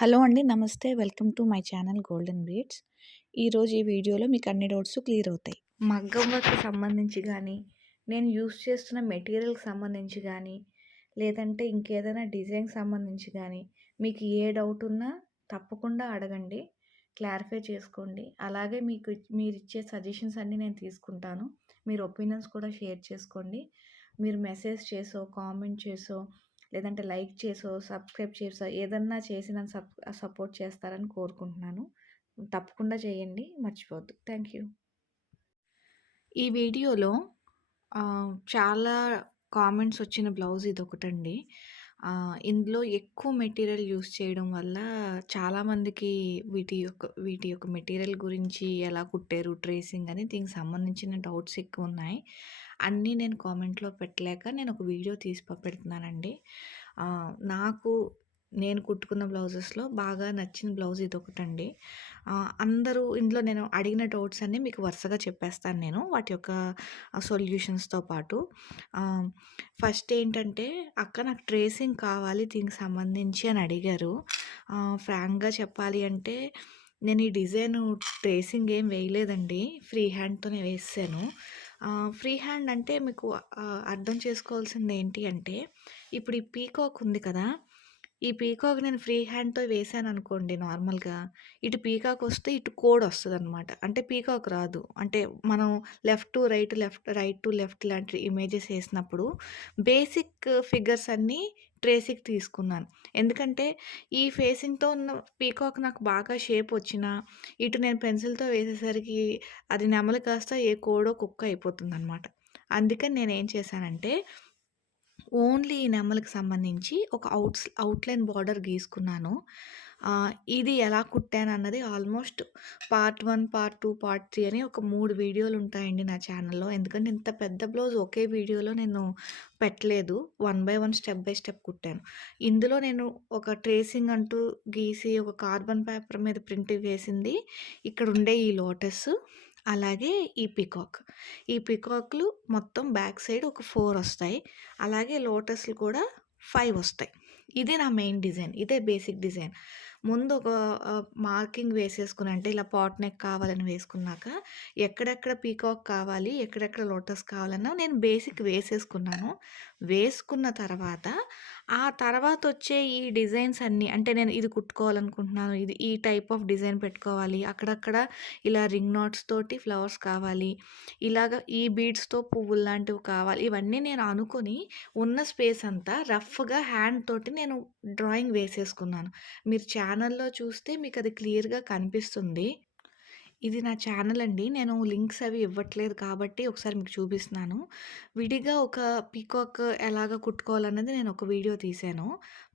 Hello అండి. నమస్తే. Welcome to my channel golden beats. ఈరోజు ఈ వీడియోలో మీకు అన్ని డౌట్స్ క్లియర్ అవుతాయి. మగ్గం వర్క్‌కి సంబంధించి గానీ, నేను యూజ్ చేస్తున్న మెటీరియల్‌కి సంబంధించి గానీ, లేదంటే ఇంకేదైనా డిజైన్‌కి సంబంధించి గానీ, మీకు ఏ డౌట్ ఉన్నా తప్పకుండా అడగండి. క్లారిఫై చేసుకోండి. అలాగే మీరిచ్చే సజెషన్స్ అన్నీ నేను తీసుకుంటాను. మీరు ఒపీనియన్స్ కూడా షేర్ చేసుకోండి. మీరు మెసేజ్ చేసో, కామెంట్ చేసో లేదంటే లైక్ చేసో, సబ్స్క్రైబ్ చేసో ఏదన్నా చేసి నన్ను సపోర్ట్ చేస్తారని కోరుకుంటున్నాను. తప్పకుండా చేయండి. మర్చిపోవద్దు. Thank you. ఈ వీడియోలో చాలా కామెంట్స్ వచ్చిన బ్లౌజ్ ఇదొకటండి. ఇందులో ఎక్కువ మెటీరియల్ యూజ్ చేయడం వల్ల చాలామందికి వీటి యొక్క మెటీరియల్ గురించి ఎలా కుట్టారు, ట్రేసింగ్ అని దీనికి సంబంధించిన డౌట్స్ ఎక్కువున్నాయి. అన్నీ నేను కామెంట్‌లో పెట్టలేక నేను ఒక వీడియో తీసి పెడుతున్నానండి. నాకు నేను కుట్టుకున్న బ్లౌజెస్‌లో బాగా నచ్చిన బ్లౌజ్ ఇదొకటండి. అందరూ ఇందులో నేను అడిగిన డౌట్స్ అన్నీ మీకు వరుసగా చెప్పేస్తాను నేను. వాటి యొక్క సొల్యూషన్స్‌తో పాటు. ఆహ్, ఫస్ట్ ఏంటంటే, "అక్క నాకు ట్రేసింగ్ కావాలి దీనికి సంబంధించి" అని అడిగారు. ఫ్రాంక్‌గా చెప్పాలి అంటే, నేను ఈ డిజైను ట్రేసింగ్ ఏం వేయలేదండి. ఫ్రీ హ్యాండ్‌తోనే వేసేసాను. ఫ్రీ హ్యాండ్ అంటే మీకు అర్థం చేసుకోవాల్సింది ఏంటి అంటే, ఇప్పుడు ఈ పీకాక్ ఉంది కదా! ఈ పీకాక్ నేను ఫ్రీ హ్యాండ్‌తో వేశాననుకోండి నార్మల్‌గా, ఇటు పీకాక్ వస్తే ఇటు కోడ్ వస్తదనమాట. అంటే పీకాక్ రాదు. అంటే మనం left to right, right to left లాంటి ఇమేజెస్ ఏసినప్పుడు బేసిక్ ఫిగర్స్ అన్నీ ట్రేసింగ్‌కి తీసుకున్నాను. ఎందుకంటే ఈ ఫేసింగ్‌తో ఉన్న పీకాక్ నాకు బాగా షేప్ వచ్చినా, ఇటు నేను పెన్సిల్‌తో వేసేసరికి అది నెమలి కాస్త ఏ కోడో కుక్కో అయిపోతుందనమాట. అందుకని నేనేం చేశానంటే ఓన్లీ ఈ నెమలికి సంబంధించి ఒక అవుట్‌లైన్ బార్డర్ గీసుకున్నాను. ఇది ఎలా కుట్టానన్నది ఆల్మోస్ట్ పార్ట్ 1, పార్ట్ 2, పార్ట్ 3 అని ఒక 3 వీడియోలుంటాయండి నా ఛానల్‌లో. ఎందుకంటే ఇంత పెద్ద బ్లౌజ్ ఒకే వీడియోలో నేను పెట్టలేదు. One by one, step by step కుట్టాను. ఇందులో నేను ఒక ట్రేసింగ్ అంటూ గీసి ఒక కార్బన్ పేపర్ మీద ప్రింట్ వేసింది ఇక్కడుండే ఈ లోటస్, అలాగే ఈ పీకాక్. ఈ పీకాక్‌లు మొత్తం బ్యాక్ సైడ్ ఒక 4 ఒస్తాయి. అలాగే లోటస్‌లు కూడా 5 ఒస్తాయి. ఇది నా మెయిన్ డిజైన్. ఇదే బేసిక్ డిజైన్. ముందు ఒక మార్కింగ్ వేసేసుకొని అంటే ఇలా పాట్ నెక్ కావాలని వేసుకున్నాక, ఎక్కడెక్కడ పీకాక్ కావాలి, ఎక్కడెక్కడ లోటస్ కావాలన్నా నేను బేసిక్ వేసేసుకున్నాను. వేసుకున్న తర్వాత, ఆ తర్వాతొచ్చే ఈ డిజైన్స్ అన్నీ అంటే నేను ఇది కుట్టుకోవాలనుకుంటున్నాను. ఇది ఈ టైప్ ఆఫ్ డిజైన్ పెట్టుకోవాలి. అక్కడక్కడ ఇలా రింగ్ నాట్స్ తోటి ఫ్లవర్స్ కావాలి. ఇలాగ ఈ బీడ్స్‌తో పువ్వుల్లాంటివి కావాలి. ఇవన్నీ నేను అనుకోని ఉన్న స్పేస్ అంతా రఫ్‌గా హ్యాండ్ తోటి నేను డ్రాయింగ్ వేసేసుకున్నాను. మీరు ఛానల్‌లో చూస్తే మీకది క్లియర్‌గా కనిపిస్తుంది. ఇది నా ఛానల్ అండి. నేను లింక్స్ అవి ఇవ్వట్లేదు కాబట్టి ఒకసారి మీకు చూపిస్తున్నాను. విడిగా ఒక పీకాక్ ఎలాగా కుట్టుకోవాలన్నది నేను ఒక వీడియో తీశాను.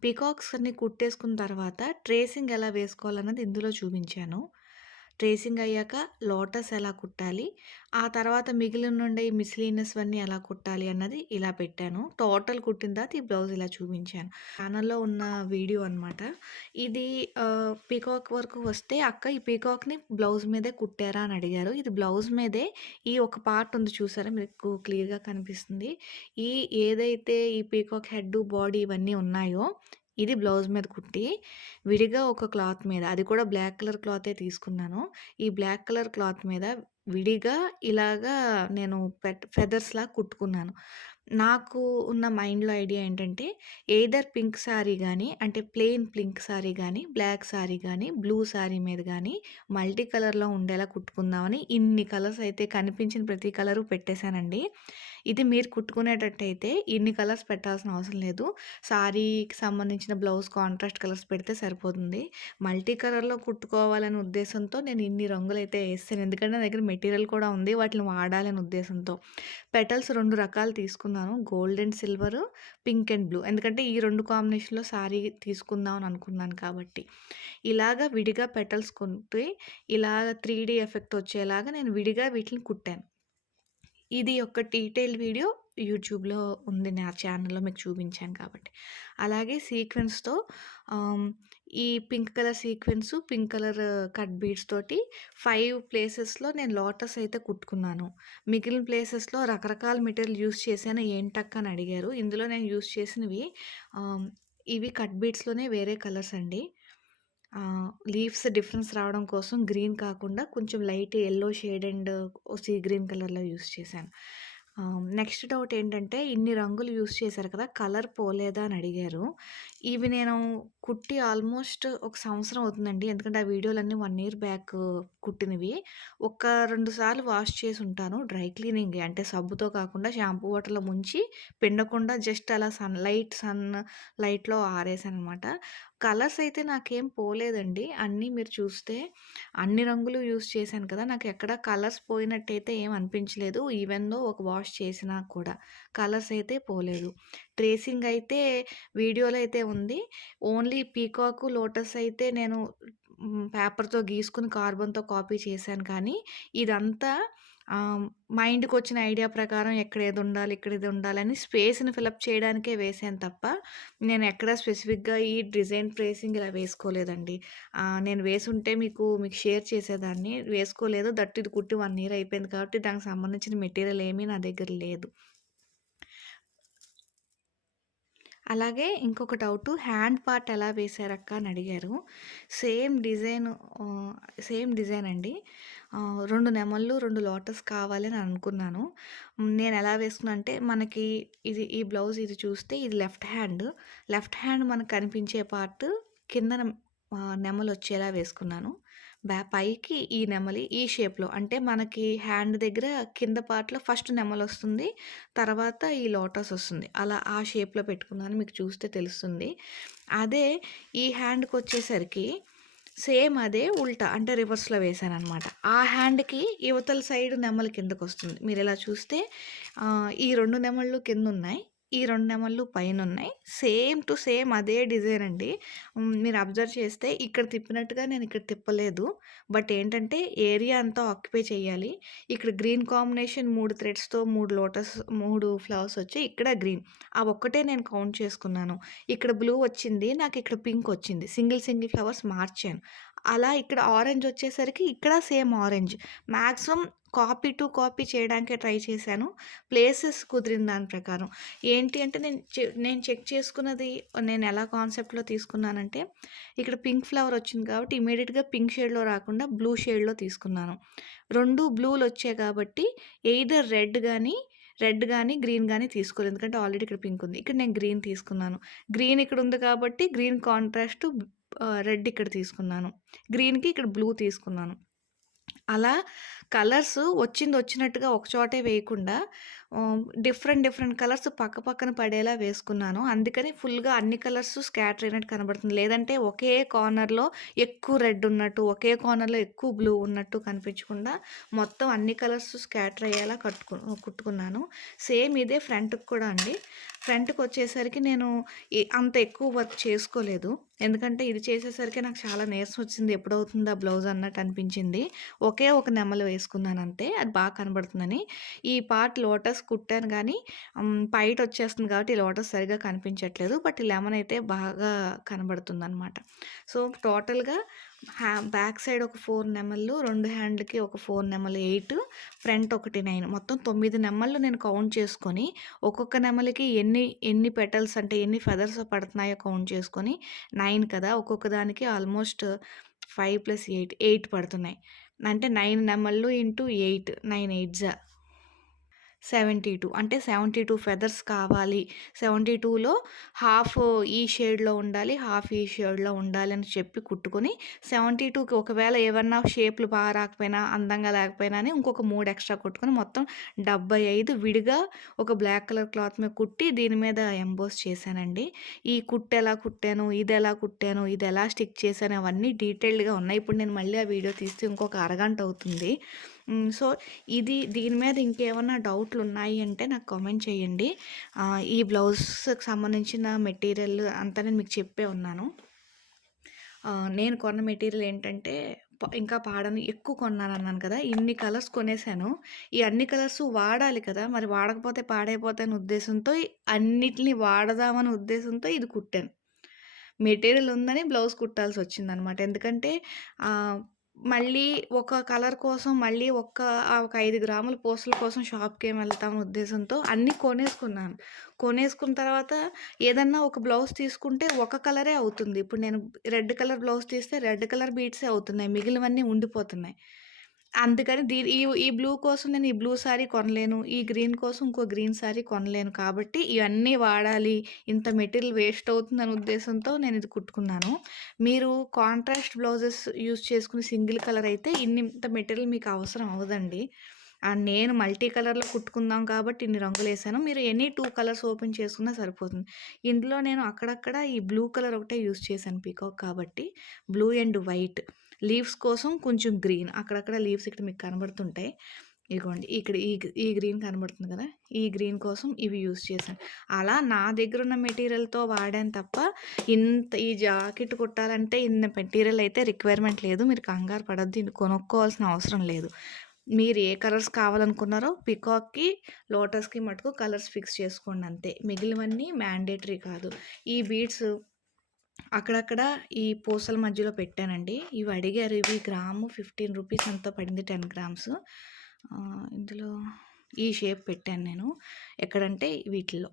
పీకాక్స్ అన్నీ కుట్టేసుకున్న తర్వాత ట్రేసింగ్ ఎలా వేసుకోవాలన్నది ఇందులో చూపించాను. ట్రేసింగ్ అయ్యాక లోటస్ ఎలా కుట్టాలి, ఆ తర్వాత మిగిలినుండే ఈ మిస్‌లీనియస్‌వన్నీ ఎలా కుట్టాలి అన్నది ఇలా పెట్టాను. టోటల్ కుట్టిన తర్వాత ఈ బ్లౌజ్ ఇలా చూపించాను. ఛానల్‌లో ఉన్న వీడియో అనమాట. ఇది పీకాక్ వరకు వస్తే, "అక్క ఈ పీకాక్‌ని బ్లౌజ్ మీదే కుట్టారా?" అని అడిగారు. ఇది బ్లౌజ్ మీదే ఈ ఒక పార్ట్ ఉంది చూసారా? మీకు క్లియర్‌గా కనిపిస్తుంది. ఈ ఏదైతే ఈ పీకాక్ హెడ్డు, బాడీ ఇవన్నీ ఉన్నాయో, ఇది బ్లౌజ్ మీద కుట్టి, విడిగా ఒక క్లాత్ మీద అది కూడా బ్లాక్ కలర్ క్లాతే తీసుకున్నాను. ఈ బ్లాక్ కలర్ క్లాత్ మీద విడిగా ఇలాగా నేను ఫెదర్స్‌లా కుట్టుకున్నాను. నాకు ఉన్న మైండ్‌లో ఐడియా ఏంటంటే, ఎయిదర్ పింక్ సారీ గానీ, అంటే ప్లెయిన్ పింక్ సారీ గానీ, బ్లాక్ సారీ గానీ, బ్లూ సారీ మీద గానీ, మల్టీ కలర్‌లో ఉండేలా కుట్టుకుందామని ఇన్ని కలర్స్ అయితే కనిపించిన ప్రతి కలరు పెట్టేశానండి. ఇది మీరు కుట్టుకునేటట్టయితే ఇన్ని కలర్స్ పెట్టాల్సిన అవసరం లేదు. సారీకి సంబంధించిన బ్లౌజ్ కాంట్రాస్ట్ కలర్స్ పెడితే సరిపోతుంది. మల్టీ కలర్‌లో కుట్టుకోవాలనే ఉద్దేశంతో నేను ఇన్ని రంగులైతే ఏసాను. ఎందుకంటే నా దగ్గర మెటీరియల్ కూడా ఉంది. వాటిని వాడాలనే ఉద్దేశంతో. పెటల్స్ 2 రకాలు తీసుకున్నాను. Gold and silver, pink and blue. ఎందుకంటే ఈ 2 కాంబినేషన్‌లో సారీ తీసుకుందాం అని అనుకున్నాను కాబట్టి. ఇలాగ విడిగా పెటల్స్ కొంటే ఇలాగ 3 ఎఫెక్ట్ వచ్చేలాగా నేను విడిగా వీటిని కుట్టాను. ఇది ఒక డీటెయిల్డ్ వీడియో యూట్యూబ్‌లో ఉంది నా ఛానల్‌లో మీకు చూపించాను కాబట్టి. అలాగే సీక్వెన్స్‌తో ఆహ్, ఈ pink colour sequence, pink colour cut beads తోటి 5 ప్లేసెస్‌లో నేను లోటస్ అయితే కుట్టుకున్నాను. మిగిలిన ప్లేసెస్‌లో రకరకాల మెటీరియల్ యూజ్ చేశాను ఏంటక్క అని అడిగారు. ఇందులో నేను యూజ్ చేసినవి ఆహ్, ఇవి కట్ బీడ్స్‌లోనే వేరే కలర్స్ అండి. లీవ్స్ డిఫరెన్స్ రావడం కోసం గ్రీన్ కాకుండా కొంచెం light yellow shade and sea green కలర్‌లో యూజ్ చేశాను. నెక్స్ట్ డౌట్ ఏంటంటే ఇన్ని రంగులు యూజ్ చేశారు కదా! కలర్ పోలేదా అని అడిగారు. ఇవి నేను కుట్టి ఆల్మోస్ట్ ఒక సంవత్సరం అవుతుందండి. ఎందుకంటే ఆ వీడియోలన్నీ 1 ఇయర్ బ్యాక్ కుట్టినవి. ఒక 2 సార్లు వాష్ చేసుంటాను. డ్రై క్లీనింగే అంటే సబ్బుతో కాకుండా షాంపూ వాటర్‌లో ముంచి పిండకుండా జస్ట్ అలా సన్ లైట్‌లో ఆరేసాననమాట. కలర్స్ అయితే నాకేం పోలేదండి. అన్నీ మీరు చూస్తే అన్ని రంగులు యూజ్ చేశాను కదా! నాకెక్కడ కలర్స్ పోయినట్టయితే ఏం అనిపించలేదు. ఈవెన్ దో ఒక వాష్ చేసినా కూడా. కలర్స్ అయితే పోలేదు. ట్రేసింగ్ అయితే వీడియోలో అయితే ఉంది. ఓన్లీ పీకాకు, లోటస్ అయితే నేను పేపర్‌తో గీసుకొని కార్బన్‌తో కాపీ చేశాను కానీ, ఇదంతా మైండ్‌కొచ్చిన ఐడియా ప్రకారం ఎక్కడ ఏదుండాలి, ఇక్కడ ఇదుండాలని స్పేస్‌ని ఫిలప్ చేయడానికే వేశాను తప్ప, నేనెక్కడ స్పెసిఫిక్‌గా ఈ డిజైన్ ట్రేసింగ్ ఇలా వేసుకోలేదండి. నేను వేసుంటే మీకు షేర్ చేసేదాన్ని. వేసుకోలేదు. దట్ ఇది కుట్టి 1 ఇయర్ అయిపోయింది కాబట్టి, దానికి సంబంధించిన మెటీరియల్ ఏమీ నా దగ్గర లేదు. అలాగే ఇంకొక డౌటు హ్యాండ్ పార్ట్ ఎలా వేశారక్క అని అడిగారు. సేమ్ డిజైన్ ఆహ్, సేమ్ డిజైన్ అండి. 2 నెమళ్ళు, 2 లోటస్ కావాలి అని అనుకున్నాను. నేనెలా వేసుకున్నా అంటే మనకి ఈ బ్లౌజ్ ఇది చూస్తే ఇది లెఫ్ట్ హ్యాండ్. లెఫ్ట్ హ్యాండ్ మనకు కనిపించే పార్ట్ కిందన నెమలొచ్చేలా వేసుకున్నాను. పైకి ఈ నెమలి ఈ షేప్‌లో అంటే మనకి హ్యాండ్ దగ్గర కింద పార్ట్‌లో ఫస్ట్ నెమలొస్తుంది. తర్వాత ఈ లోటస్ ఒస్తుంది. అలా ఆ షేప్‌లో పెట్టుకున్నాను. మీకు చూస్తే తెలుస్తుంది. అదే ఈ హ్యాండ్‌కొచ్చేసరికి సేమ్ అదే ఉల్టా అంటే రివర్స్‌లో వేశాననమాట. ఆ హ్యాండ్‌కి ఇవతల సైడ్ నెమలి కిందకొస్తుంది. మీరిలా చూస్తే ఈ 2 నెమళ్ళు కిందున్నాయి. ఈ 2 నెమళ్ళు పైనున్నాయి. సేమ్ టు సేమ్ అదే డిజైన్ అండి. మీరు అబ్జర్వ్ చేస్తే ఇక్కడ తిప్పినట్టుగా నేనిక్కడ తిప్పలేదు. బట్ ఏంటంటే ఏరియా అంతా ఆక్యుపై చేయాలి. ఇక్కడ గ్రీన్ కాంబినేషన్ 3 థ్రెడ్స్‌తో 3 ఫ్లవర్స్ వచ్చాయి. ఇక్కడ గ్రీన్. ఆ ఒక్కటే నేను కౌంట్ చేసుకున్నాను. ఇక్కడ బ్లూ వచ్చింది. నాకిక్కడ పింక్ వచ్చింది. సింగిల్ ఫ్లవర్స్ మార్చాను. అలా ఇక్కడ ఆరెంజ్ వచ్చేసరికి ఇక్కడ same orange. Maximum copy to copy చేయడానికే ట్రై చేశాను. ప్లేసెస్ కుదిరిన దాని ప్రకారం. ఏంటి అంటే నేను చెక్ చేసుకున్నది నేనెలా కాన్సెప్ట్‌లో తీసుకున్నానంటే, ఇక్కడ పింక్ ఫ్లవర్ వచ్చింది కాబట్టి ఇమ్మీడియేట్‌గా పింక్ షేడ్‌లో రాకుండా బ్లూ షేడ్‌లో తీసుకున్నాను. 2 బ్లూలొచ్చాయి కాబట్టి ఎయిదర్ రెడ్ గాని, గ్రీన్ గాని తీసుకోలేదు. ఎందుకంటే ఆల్రెడీ ఇక్కడ పింక్ ఉంది. ఇక్కడ నేను గ్రీన్ తీసుకున్నాను. గ్రీన్ ఇక్కడ ఉంది కాబట్టి గ్రీన్ కాంట్రాస్ట్ రెడ్ ఇక్కడ తీసుకున్నాను. గ్రీన్‌కి ఇక్కడ బ్లూ తీసుకున్నాను. అలా కలర్స్ వచ్చినట్టుగా ఒక చోటే వేయకుండా డిఫరెంట్ కలర్స్ పక్కన పడేలా వేసుకున్నాను. అందుకని ఫుల్‌గా అన్ని కలర్స్ స్కాటర్ అయినట్టు కనబడుతుంది. లేదంటే ఒకే కార్నర్‌లో ఎక్కువ రెడ్ ఉన్నట్టు, ఒకే కార్నర్‌లో ఎక్కువ బ్లూ ఉన్నట్టు కనిపించకుండా మొత్తం అన్ని కలర్స్ స్కాటర్ అయ్యేలా కుట్టుకున్నాను. సేమ్ ఇదే ఫ్రంట్‌కి కూడా అండి. ఫ్రంట్‌కొచ్చేసరికి నేను అంత ఎక్కువ వర్క్ చేసుకోలేదు. ఎందుకంటే ఇది చేసేసరికి నాకు చాలా నీరసం వచ్చింది. ఎప్పుడవుతుందా బ్లౌజ్ అన్నట్టు అనిపించింది. ఒకే ఒక నెమలి వేసుకున్నానంతే. అది బాగా కనబడుతుందని. ఈ పార్ట్ లోటస్ కుట్టాను గానీ పైటొచ్చేస్తుంది కాబట్టి ఈ లోటస్ సరిగ్గా కనిపించట్లేదు. బట్ ఈ లెమన్ అయితే బాగా కనబడుతుందనమాట. సో, టోటల్‌గా బ్యాక్ సైడ్ ఒక 4 నెమళ్ళు, 2 హ్యాండ్‌లకి ఒక 4 నెమలి 8, ఫ్రంట్ ఒకటి 9 మొత్తం 9 నెమళ్ళు నేను కౌంట్ చేసుకొని, ఒక్కొక్క నెమలికి ఎన్ని పెటల్స్ అంటే ఎన్ని ఫెదర్స్ పడుతున్నాయో కౌంట్ చేసుకొని 9 కదా! ఒక్కొక్క దానికి ఆల్మోస్ట్ 5 + 8 పడుతున్నాయి. అంటే 9 నెమళ్ళు ఇంటూ 8 9 ఎయిట్స్ 72 అంటే 72 ఫెదర్స్ కావాలి. 72లో హాఫ్ ఈ షేడ్‌లో ఉండాలి. హాఫ్ ఈ షేడ్‌లో ఉండాలని చెప్పి కుట్టుకొని 72కి ఒకవేళ ఏవన్నా షేప్‌లు బాగా రాకపోయినా, అందంగా లేకపోయినా అని ఇంకొక 3 ఎక్స్‌ట్రా కుట్టుకొని మొత్తం 75 విడిగా ఒక బ్లాక్ కలర్ క్లాత్ మీద కుట్టి దీని మీద ఎంబోస్ చేశానండి. ఈ కుట్టెలా కుట్టాను, ఇదెలా కుట్టాను, ఇదెలా స్టిక్ చేశాను అవన్నీ డీటెయిల్డ్‌గా ఉన్నాయి. ఇప్పుడు నేను మళ్ళీ ఆ వీడియో తీస్తే ఇంకొక అరగంట అవుతుంది. సో, దీని మీద ఇంకేమన్నా డౌట్లున్నాయి అంటే నాకు కామెంట్ చేయండి. ఈ బ్లౌజ్‌కి సంబంధించిన మెటీరియల్ అంతా నేను మీకు చెప్పే ఉన్నాను. నేను కొన్న మెటీరియల్ ఏంటంటే ఇంకా పాడని ఎక్కువ కొన్నానన్నాను కదా! ఇన్ని కలర్స్ కొనేసాను. ఈ అన్ని కలర్స్ వాడాలి కదా! మరి వాడకపోతే పాడైపోతాయనే ఉద్దేశంతో అన్నిటిని వాడదామనే ఉద్దేశంతో ఇది కుట్టాను. మెటీరియల్ ఉందని బ్లౌజ్ కుట్టాల్సొచ్చిందనమాట. ఎందుకంటే ఆహ్ మళ్ళీ ఒక కలర్ కోసం మళ్ళీ ఒక 5 గ్రాముల పూసల కోసం షాప్‌కేం వెళ్తాం ఉద్దేశంతో అన్నీ కొనేసుకున్నాను. కొనేసుకున్న తర్వాత ఏదన్నా ఒక బ్లౌజ్ తీసుకుంటే ఒక కలరే అవుతుంది. ఇప్పుడు నేను రెడ్ కలర్ బ్లౌజ్ తీస్తే రెడ్ కలర్ బీడ్సే అవుతున్నాయి. మిగిలినవన్నీ ఉండిపోతున్నాయి. అందుకని ఈ బ్లూ కోసం నేను ఈ బ్లూ సారీ కొనలేను. ఈ గ్రీన్ కోసం ఇంకో గ్రీన్ సారీ కొనలేను. కాబట్టి ఇవన్నీ వాడాలి. ఇంత మెటీరియల్ వేస్ట్ అవుతుందనే ఉద్దేశంతో నేనిది కుట్టుకున్నాను. మీరు కాంట్రాస్ట్ బ్లౌజెస్ యూజ్ చేసుకుని సింగిల్ కలర్ అయితే ఇంత మెటీరియల్ మీకు అవసరం అవ్వదండి. నేను మల్టీ కలర్‌లో కుట్టుకుందాం కాబట్టి ఇన్ని రంగులేసాను. మీరు ఎనీ 2 కలర్స్ ఓపెన్ చేసుకున్నా సరిపోతుంది. ఇందులో నేను అక్కడక్కడ ఈ బ్లూ కలర్ ఒకటే యూజ్ చేశాను పీకాక్ కాబట్టి. Blue and white. లీవ్స్ కోసం కొంచెం గ్రీన్. అక్కడక్కడ లీవ్స్ ఇక్కడ మీకు కనబడుతుంటాయి. ఇగోండి ఇక్కడ ఈ గ్రీన్ కనబడుతుంది కదా! ఈ గ్రీన్ కోసం ఇవి యూజ్ చేశాను. అలా నా దగ్గరున్న మెటీరియల్‌తో వాడాను తప్ప, ఈ జాకెట్ కుట్టాలంటే ఇన్ని మెటీరియల్ అయితే రిక్వైర్మెంట్ లేదు. మీరు కంగారు పడొద్దు. ఇది కొనుక్కోవాల్సిన అవసరం లేదు. మీరు ఏ కలర్స్ కావాలనుకున్నారో పీకాక్‌కి, లోటస్‌కి మటుకు కలర్స్ ఫిక్స్ చేసుకోండి అంతే. మిగిలినవన్నీ మ్యాండేటరీ కాదు. ఈ బీడ్స్ అక్కడక్కడ ఈ పూసల మధ్యలో పెట్టానండి. ఇవి అడిగారు. ఇవి గ్రాము 15 రూపీస్ ఎంతో పడింది 10 గ్రామ్స్. ఇందులో ఈ షేప్ పెట్టాను నేను. ఎక్కడంటే వీటిల్లో.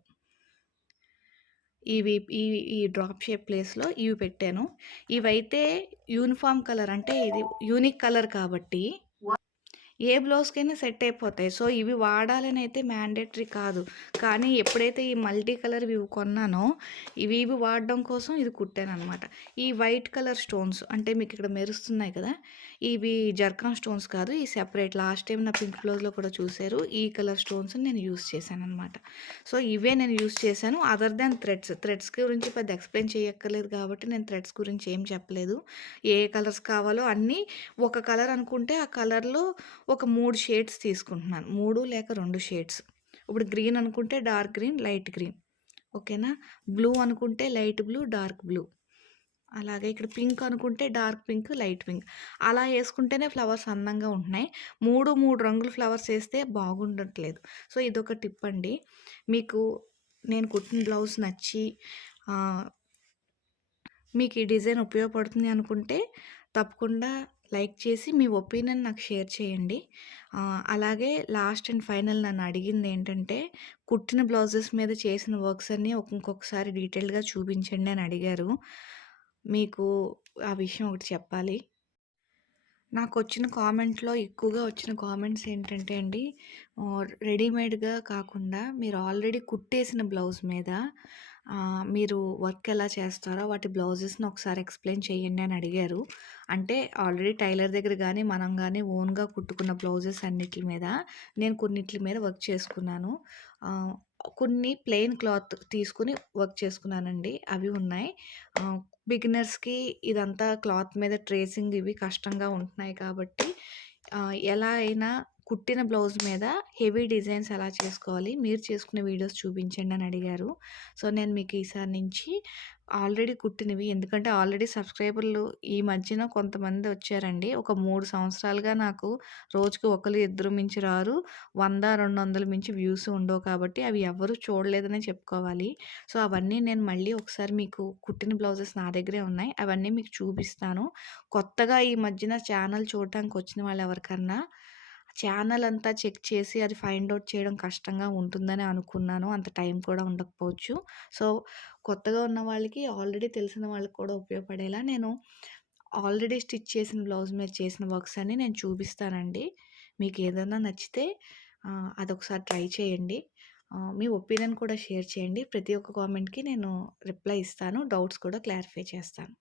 ఇవి ఈ ఈ డ్రాప్ షేప్ ప్లేస్‌లో ఇవి పెట్టాను. ఇవైతే యూనిఫార్మ్ కలర్ అంటే ఇది యూనిక్ కలర్ కాబట్టి ఏ బ్లౌజ్‌కైనా సెట్ అయిపోతాయి. సో, ఇవి వాడాలనైతే మ్యాండేటరీ కాదు. కానీ ఎప్పుడైతే ఈ మల్టీ కలర్‌వి కొన్నానో, ఇవి వాడడం కోసం ఇది కుట్టాననమాట. ఈ వైట్ కలర్ స్టోన్స్ అంటే మీకిక్కడ మెరుస్తున్నాయి కదా! ఇవి జర్కాన్ స్టోన్స్ కాదు. ఈ సెపరేట్ లాస్ట్ టైమ్ నా పింక్ బ్లౌజ్‌లో కూడా చూసారు. ఈ కలర్ స్టోన్స్‌ని నేను యూజ్ చేశాననమాట. సో, ఇవే నేను యూజ్ చేశాను. Other than threads. థ్రెడ్స్ గురించి పెద్ద ఎక్స్‌ప్లెయిన్ చేయక్కర్లేదు కాబట్టి నేను థ్రెడ్స్ గురించి ఏం చెప్పలేదు. ఏ కలర్స్ కావాలో అన్నీ ఒక కలర్ అనుకుంటే ఆ కలర్‌లో ఒక 3 షేడ్స్ తీసుకుంటున్నాను. 3 లేక 2 షేడ్స్. ఇప్పుడు గ్రీన్ అనుకుంటే డార్క్ గ్రీన్, లైట్ గ్రీన్. ఓకేనా? బ్లూ అనుకుంటే లైట్ బ్లూ, డార్క్ బ్లూ. అలాగే ఇక్కడ పింక్ అనుకుంటే డార్క్ పింక్, లైట్ పింక్. అలా యేసుకుంటేనే ఫ్లవర్స్ అందంగా ఉంటున్నాయి. 3 రంగుల ఫ్లవర్స్ యేస్తే బాగుండట్లేదు. సో, ఇదొక టిప్ అండి. మీకు నేను కుట్టిన బ్లౌజ్ నచ్చి ఆహ్ మీకు ఈ డిజైన్ ఉపయోగపడుతుంది అనుకుంటే తప్పకుండా లైక్ చేసి మీ ఒపీనియన్ నాకు షేర్ చేయండి. అలాగే లాస్ట్ అండ్ ఫైనల్ నన్ను అడిగింది ఏంటంటే కుట్టిన బ్లౌజెస్ మీద చేసిన వర్క్స్ అన్నీ ఇంకొకసారి డీటెయిల్డ్‌గా చూపించండి అని అడిగారు. మీకు ఆ విషయం ఒకటి చెప్పాలి. నాకొచ్చిన కామెంట్‌లో ఎక్కువగా వచ్చిన కామెంట్స్ ఏంటంటే అండి, రెడీమేడ్‌గా కాకుండా మీరు ఆల్రెడీ కుట్టేసిన బ్లౌజ్ మీద మీరు వర్క్ ఎలా చేస్తారో వాటి బ్లౌజెస్‌ని ఒకసారి ఎక్స్‌ప్లెయిన్ చేయండి అని అడిగారు. అంటే ఆల్రెడీ టైలర్ దగ్గర గానీ, మనం గానీ ఓన్‌గా కుట్టుకున్న బ్లౌజెస్ అన్నిట్లి మీద నేను కొన్నిట్లి మీద వర్క్ చేసుకున్నాను. ఆహ్, కొన్ని ప్లెయిన్ క్లాత్ తీసుకొని వర్క్ చేసుకున్నానండి. అవి ఉన్నాయి. ఆహ్, బిగినర్స్‌కి ఇదంతా క్లాత్ మీద ట్రేసింగ్ ఇవి కష్టంగా ఉంటున్నాయి కాబట్టి ఎలా అయినా కుట్టిన బ్లౌజ్ మీద హెవీ డిజైన్స్ ఎలా చేసుకోవాలి, మీరు చేసుకునే వీడియోస్ చూపించండి అని అడిగారు. సో, నేను మీకు ఈసారి నుంచి ఆల్రెడీ కుట్టినవి ఎందుకంటే ఆల్రెడీ సబ్స్క్రైబర్లు ఈ మధ్యన కొంతమంది వచ్చారండి. ఒక 3 సంవత్సరాలుగా నాకు రోజుకి ఒకళ్ళు, ఇద్దరు మించి రారు. 100, 200 మించి వ్యూస్ ఉండవు కాబట్టి అవి ఎవ్వరు చూడలేదనే చెప్పుకోవాలి. సో, అవన్నీ నేను మళ్ళీ ఒకసారి మీకు కుట్టిన బ్లౌజెస్ నా దగ్గరే ఉన్నాయి. అవన్నీ మీకు చూపిస్తాను. కొత్తగా ఈ మధ్యన ఛానల్ చూడటానికి వచ్చిన వాళ్ళు ఎవరికన్నా ఛానల్ అంతా చెక్ చేసి అది ఫైండ్ ఔట్ చేయడం కష్టంగా ఉంటుందని అనుకున్నాను. అంత టైం కూడా ఉండకపోవచ్చు. సో, కొత్తగా ఉన్న వాళ్ళకి ఆల్రెడీ తెలిసిన వాళ్ళకి కూడా ఉపయోగపడేలా నేను ఆల్రెడీ స్టిచ్ చేసిన బ్లౌజ్ మీద చేసిన వర్క్స్ అన్నీ నేను చూపిస్తానండి. మీకు ఏదైనా నచ్చితే అదొకసారి ట్రై చేయండి. మీ ఒపీనియన్ కూడా షేర్ చేయండి. ప్రతి ఒక్క కామెంట్‌కి నేను రిప్లై ఇస్తాను. డౌట్స్ కూడా క్లారిఫై చేస్తాను.